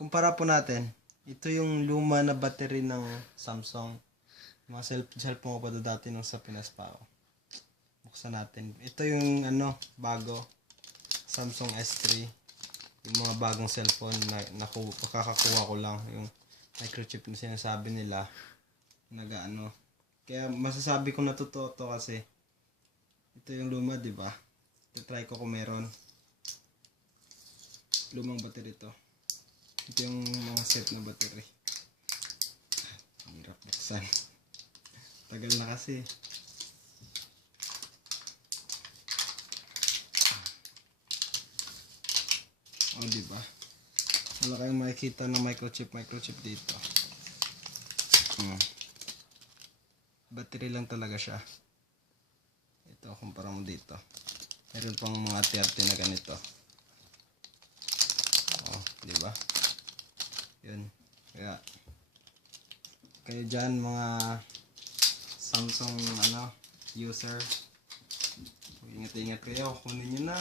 kumpara po natin. Ito yung luma na battery ng Samsung. Mga cellphone ko pa dati nung sa Pinas pa ako. Buksan natin. Ito yung bago. Samsung S3. Yung mga bagong cellphone na makakakuha ko lang. Yung microchip na sinasabi nila. Kaya masasabi ko na totoo to kasi ito yung luma, di ba? Try ko kung meron. Lumang battery to. Ito yung mga set na battery. Hirap buksan. Tagal na kasi. O, diba? Wala kayong makikita ng microchip dito. Battery lang talaga siya. Ito, kumpara mo dito. Meron pang mga arte-arte na ganito. O, diba? Yun. Kaya, kayo dyan mga Samsung user, ingat-ingat kayo, kunin nyo na.